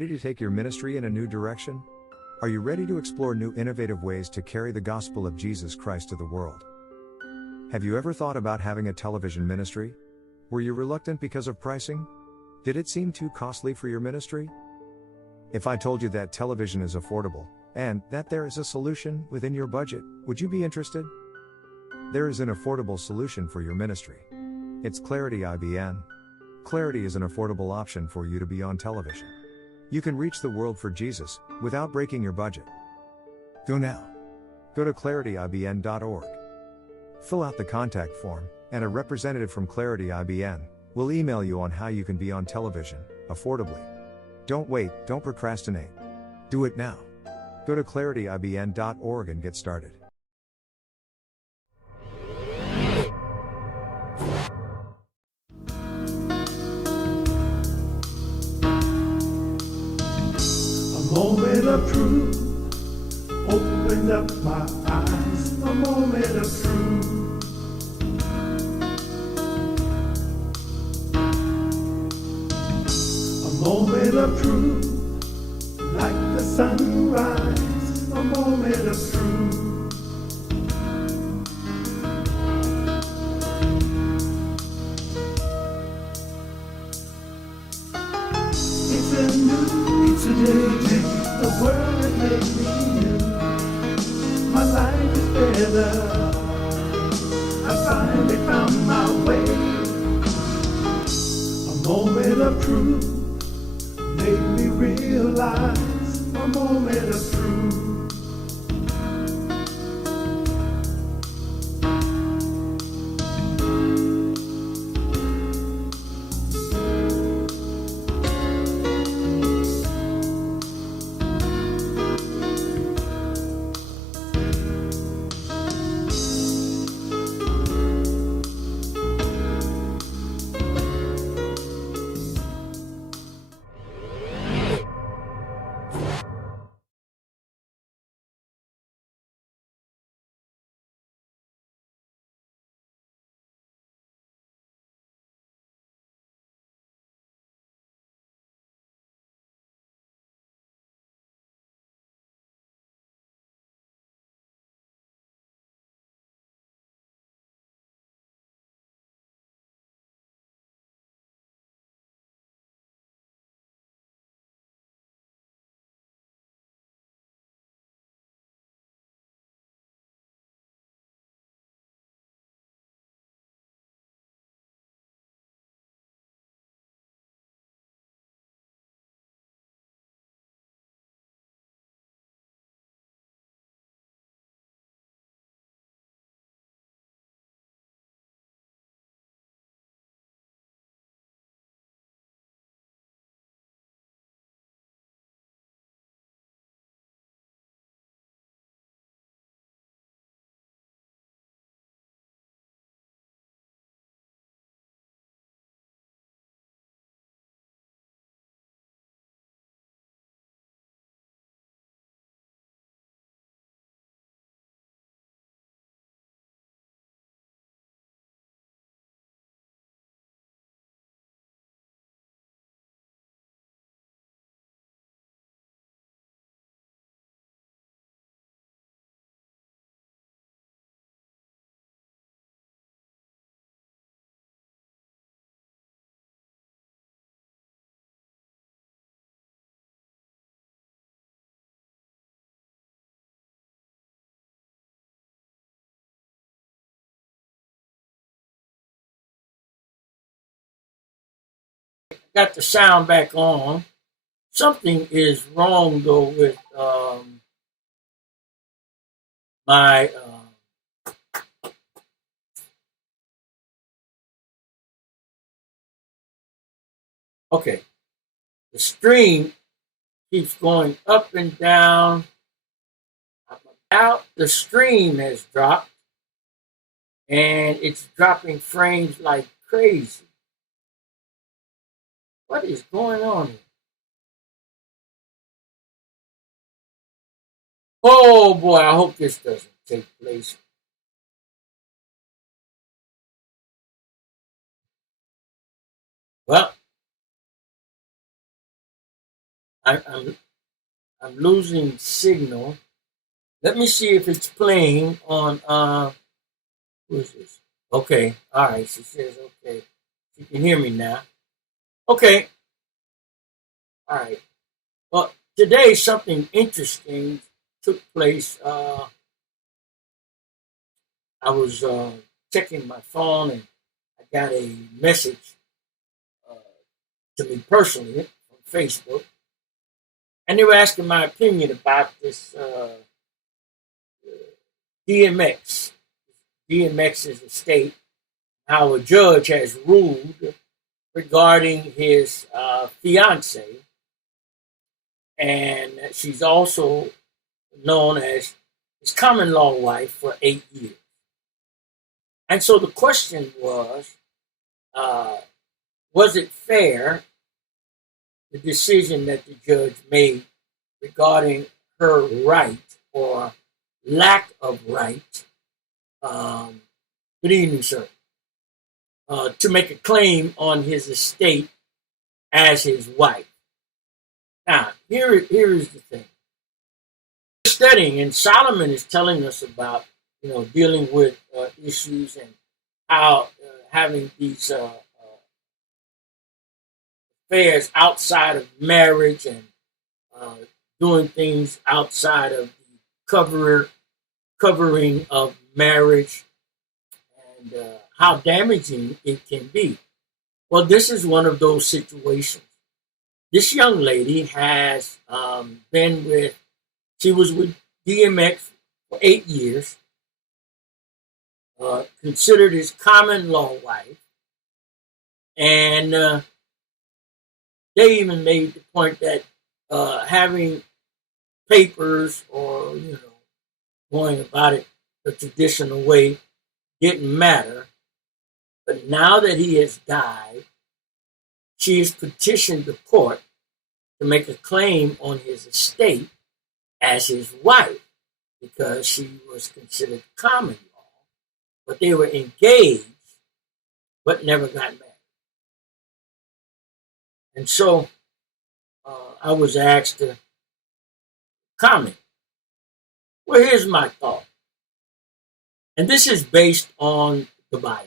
ready to take your ministry in a new direction? Are you ready to explore new innovative ways to carry the gospel of Jesus Christ to the world? Have you ever thought about having a television ministry? Were you reluctant because of pricing? Did it seem too costly for your ministry? If I told you that television is affordable, and that there is a solution within your budget, would you be interested? There is an affordable solution for your ministry. It's Clarity IBN. Clarity is an affordable option for you to be on television. You can reach the world for Jesus, without breaking your budget. Go now. Go to clarityibn.org. Fill out the contact form, and a representative from Clarity IBN will email you on how you can be on television, affordably. Don't wait, don't procrastinate. Do it now. Go to clarityibn.org and get started. A moment of truth opened up my eyes. A moment of truth. A moment of truth, like the sunrise. A moment of truth. It's a day, the world has made me new. My life is better. I finally found my way. A moment of truth made me realize. A moment of truth. Got the sound back on. Something is wrong though with my okay. The stream keeps going up and down. About the stream has dropped, and it's dropping frames like crazy. What is going on here? Oh boy, I hope this doesn't take place. Well, I'm losing signal. Let me see if it's playing on who is this? Okay, all right. She says okay. She can hear me now. Okay, all right. Well, today something interesting took place. I was checking my phone and I got a message uh, to me personally on Facebook, and they were asking my opinion about this DMX. DMX's estate, how a judge has ruled regarding his fiance, and she's also known as his common law wife for 8 years. And so the question uh, was it fair, the decision that the judge made regarding her right or lack of right, good evening, sir, to make a claim on his estate as his wife. Now, here is the thing. We're studying, and Solomon is telling us about, dealing with issues and how having these affairs outside of marriage and doing things outside of the covering of marriage, and how damaging it can be. Well, this is one of those situations. This young lady has she was with DMX for 8 years, considered his common law wife, and they even made the point that having papers or, going about it the traditional way didn't matter. But now that he has died, she has petitioned the court to make a claim on his estate as his wife because she was considered common law, but they were engaged but never got married. And so I was asked to comment. Well, here's my thought. And this is based on the Bible.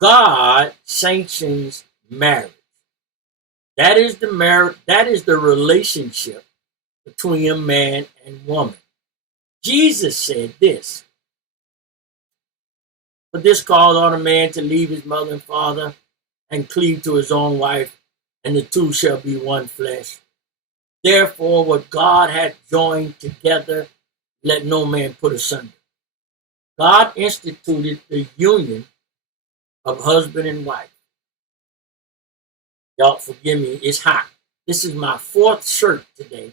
God sanctions marriage. That is the relationship between a man and woman. Jesus said this. For this cause ought a man to leave his mother and father and cleave to his own wife, and the two shall be one flesh. Therefore, what God hath joined together, let no man put asunder. God instituted the union of husband and wife. Y'all forgive me, it's hot. This is my fourth shirt today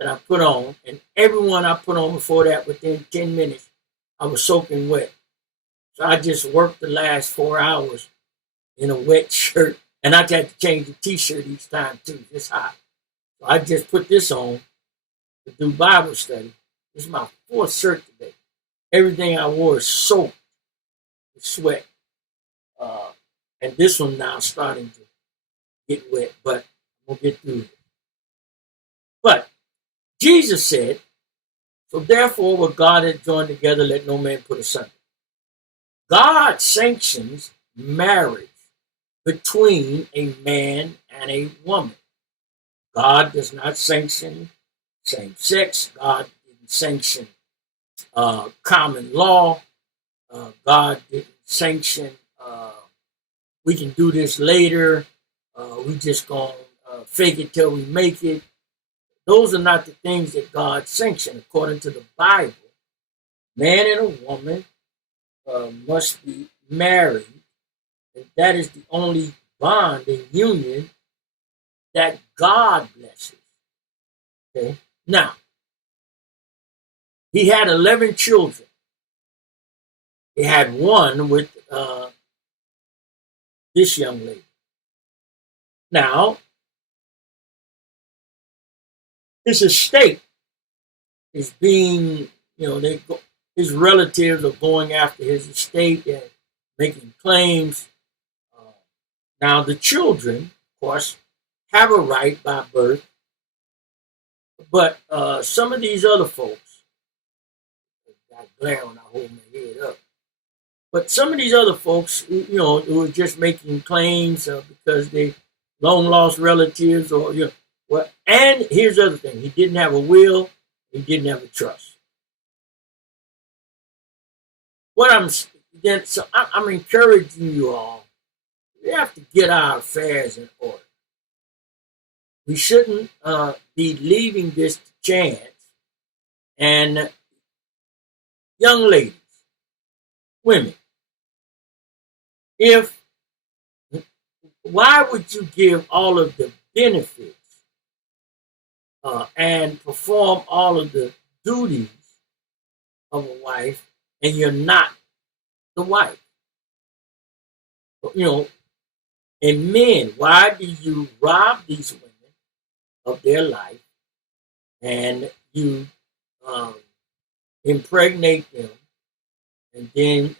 that I put on, and everyone I put on before that, within 10 minutes, I was soaking wet. So I just worked the last 4 hours in a wet shirt, and I had to change the t-shirt each time too. It's hot. So I just put this on to do Bible study. This is my fourth shirt today. Everything I wore is soaked with sweat. And this one now is starting to get wet, but we'll get through it. But Jesus said, so therefore what God has joined together, let no man put asunder. God sanctions marriage between a man and a woman. God does not sanction same sex. God didn't sanction common law. God didn't sanction we can do this later. We just gonna fake it till we make it. Those are not the things that God sanctioned. According to the Bible, man and a woman must be married. And that is the only bond and union that God blesses. Okay. Now, he had 11 children. He had one with this young lady. Now, his estate is being, his relatives are going after his estate and making claims. Now, the children, of course, have a right by birth, but some of these other folks, got glare when I hold my head up. But some of these other folks, who are just making claims because they long lost relatives, or well. And here's the other thing: he didn't have a will, he didn't have a trust. I'm encouraging you all. We have to get our affairs in order. We shouldn't be leaving this to chance. And young ladies, women, why would you give all of the benefits and perform all of the duties of a wife and you're not the wife? And men, why do you rob these women of their life and you impregnate them and then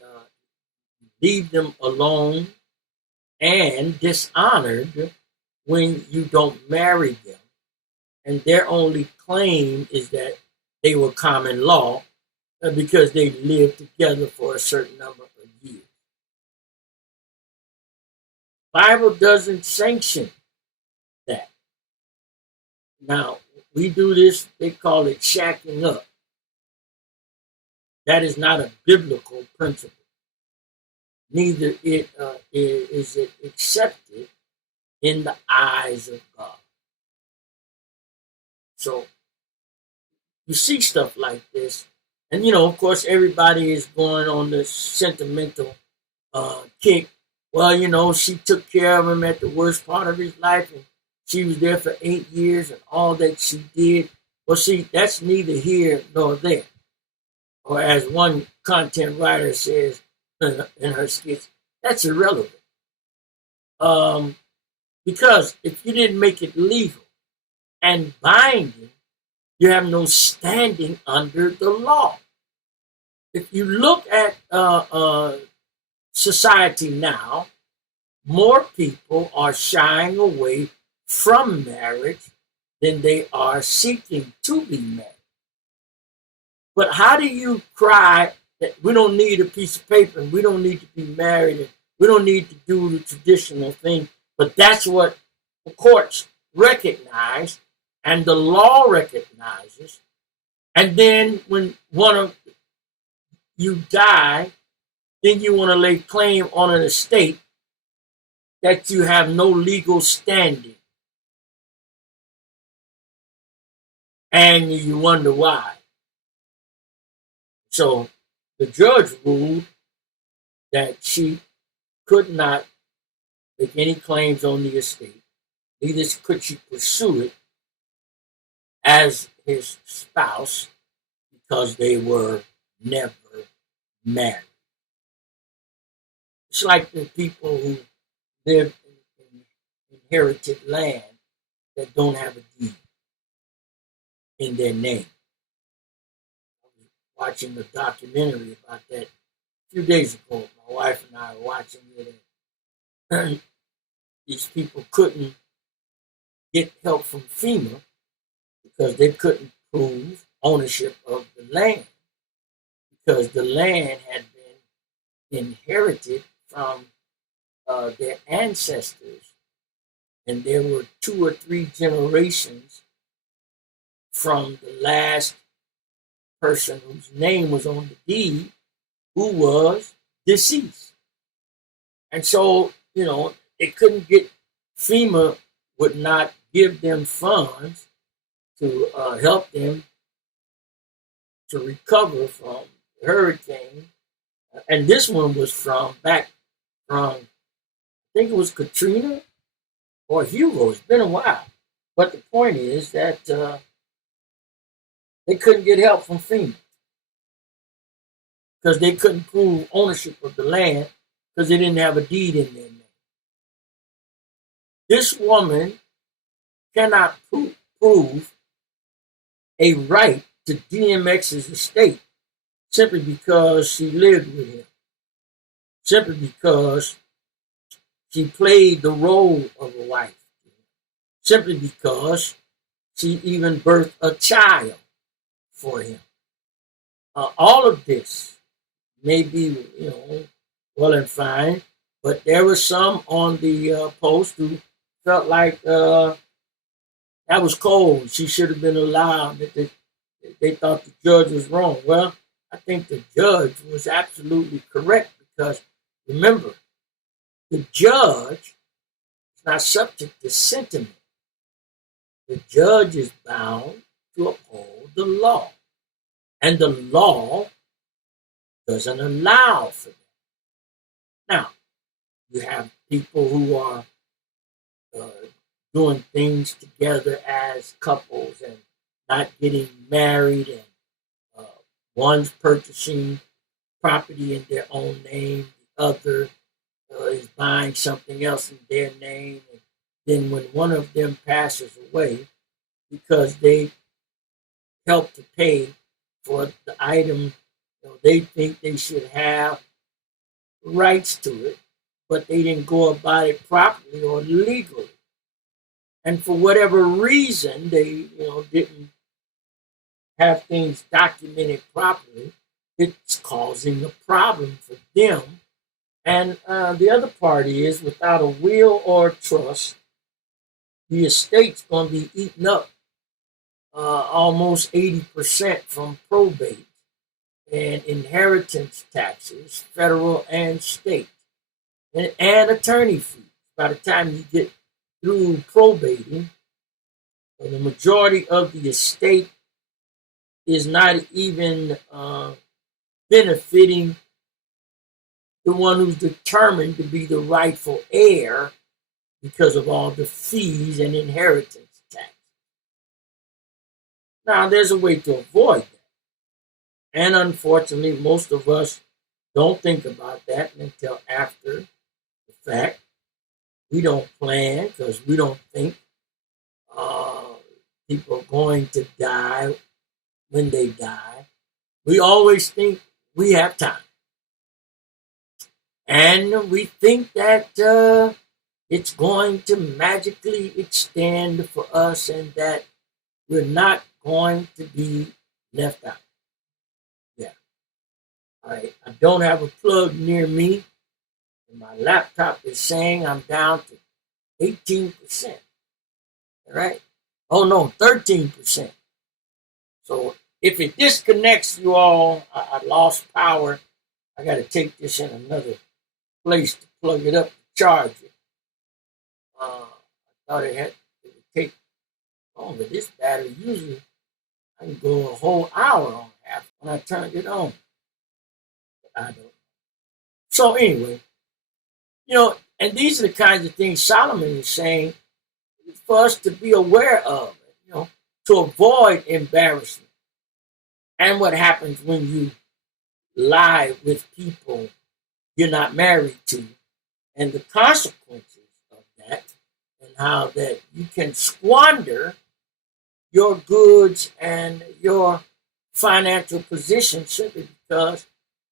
leave them alone and dishonored when you don't marry them? And their only claim is that they were common law because they lived together for a certain number of years. Bible doesn't sanction that. Now, we do this, they call it shacking up. That is not a biblical principle. Neither is it accepted in the eyes of God. So, you see stuff like this, and of course, everybody is going on this sentimental kick. Well, she took care of him at the worst part of his life, and she was there for 8 years, and all that she did. Well, see, that's neither here nor there. Or as one content writer says in her skits, that's irrelevant. Because if you didn't make it legal and binding, you have no standing under the law. If you look at society now, more people are shying away from marriage than they are seeking to be married. But how do you cry that we don't need a piece of paper and we don't need to be married and we don't need to do the traditional thing? But that's what the courts recognize and the law recognizes. And then when one of you die, then you want to lay claim on an estate that you have no legal standing. And you wonder why. So the judge ruled that she could not make any claims on the estate, neither could she pursue it as his spouse because they were never married. It's like the people who live in inherited land that don't have a deed in their name. I was watching a documentary about that a few days ago. My wife and I were watching it, and these people couldn't get help from FEMA because they couldn't prove ownership of the land because the land had been inherited from their ancestors, and there were 2 or 3 generations from the last person whose name was on the deed who was deceased. And so, they couldn't get, FEMA would not give them funds to help them to recover from the hurricane. And this one was from, I think it was Katrina or Hugo. It's been a while. But the point is that they couldn't get help from FEMA because they couldn't prove ownership of the land because they didn't have a deed in their name. This woman cannot prove a right to DMX's estate simply because she lived with him, simply because she played the role of a wife, simply because she even birthed a child for him. All of this may be, well and fine, but there were some on the post who felt like that was cold. She should have been allowed. They thought the judge was wrong. Well, I think the judge was absolutely correct because remember, the judge is not subject to sentiment. The judge is bound to uphold the law. And the law doesn't allow for that. Now, you have people who are uh, doing things together as couples and not getting married, and uh, one's purchasing property in their own name, the other is buying something else in their name. And then when one of them passes away because they help to pay for the item, they think they should have rights to it, but they didn't go about it properly or legally. And for whatever reason, they didn't have things documented properly. It's causing a problem for them. And the other party is without a will or trust, the estate's going to be eaten up almost 80% from probate and inheritance taxes, federal and state, and attorney fees. By the time you get through probating, the majority of the estate is not even benefiting the one who's determined to be the rightful heir because of all the fees and inheritance tax. Now, there's a way to avoid that. And unfortunately, most of us don't think about that until after the fact. We don't plan because we don't think people are going to die when they die. We always think we have time. And we think that it's going to magically extend for us and that we're not going to be left out. Yeah. All right. I don't have a plug near me. And my laptop is saying I'm down to 18%. All right. Oh, no, 13%. So if it disconnects you all, I lost power. I got to take this in another place to plug it up to charge it. I thought it would take longer. This battery usually I can go a whole hour on half when I turned it on. But I don't. So anyway, and these are the kinds of things Solomon is saying for us to be aware of, to avoid embarrassment. And what happens when you lie with people you're not married to, and the consequences of that, and how that you can squander your goods and your financial position simply because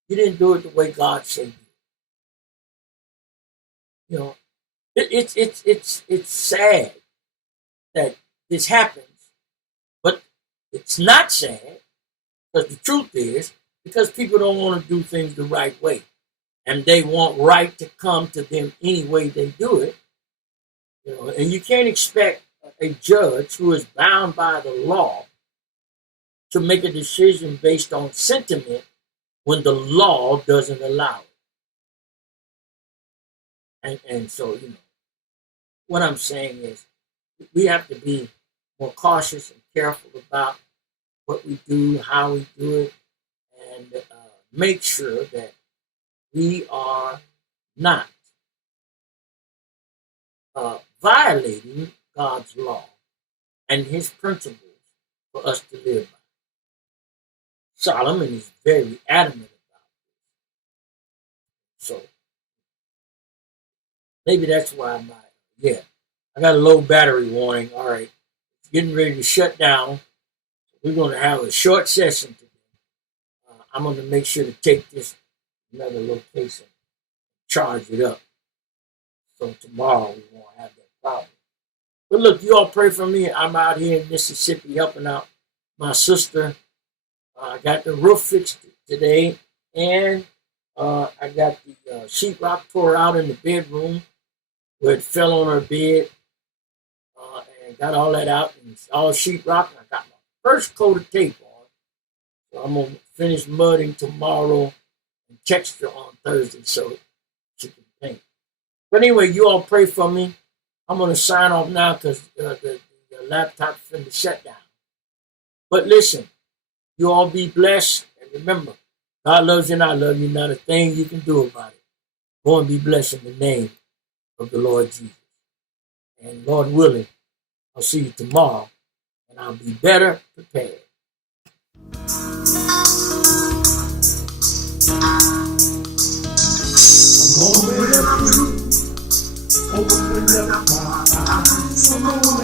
you didn't do it the way God said you. It's sad that this happens, but it's not sad because the truth is because people don't want to do things the right way. And they want right to come to them any way they do it. And you can't expect a judge who is bound by the law to make a decision based on sentiment when the law doesn't allow it. And so, what I'm saying is we have to be more cautious and careful about what we do, how we do it, and make sure that we are not violating God's law and his principles for us to live by. Solomon is very adamant about this. So maybe that's why I got a low battery warning. All right, it's getting ready to shut down. We're going to have a short session today. I'm going to make sure to take this another location, charge it up. So tomorrow we won't have that problem. But look, you all pray for me. I'm out here in Mississippi helping out my sister. I got the roof fixed today, and I got the sheetrock tore out in the bedroom where it fell on her bed, and got all that out, and it's all sheetrock. I got my first coat of tape on, so I'm gonna finish mudding tomorrow and texture on Thursday so she can paint. But anyway, you all pray for me. I'm gonna sign off now because the laptop's finna shut down. But listen, you all be blessed, and remember, God loves you and I love you. Not a thing you can do about it. Go and be blessed in the name of the Lord Jesus. And Lord willing, I'll see you tomorrow, and I'll be better prepared. I'm going up to open up my eyes. I'm going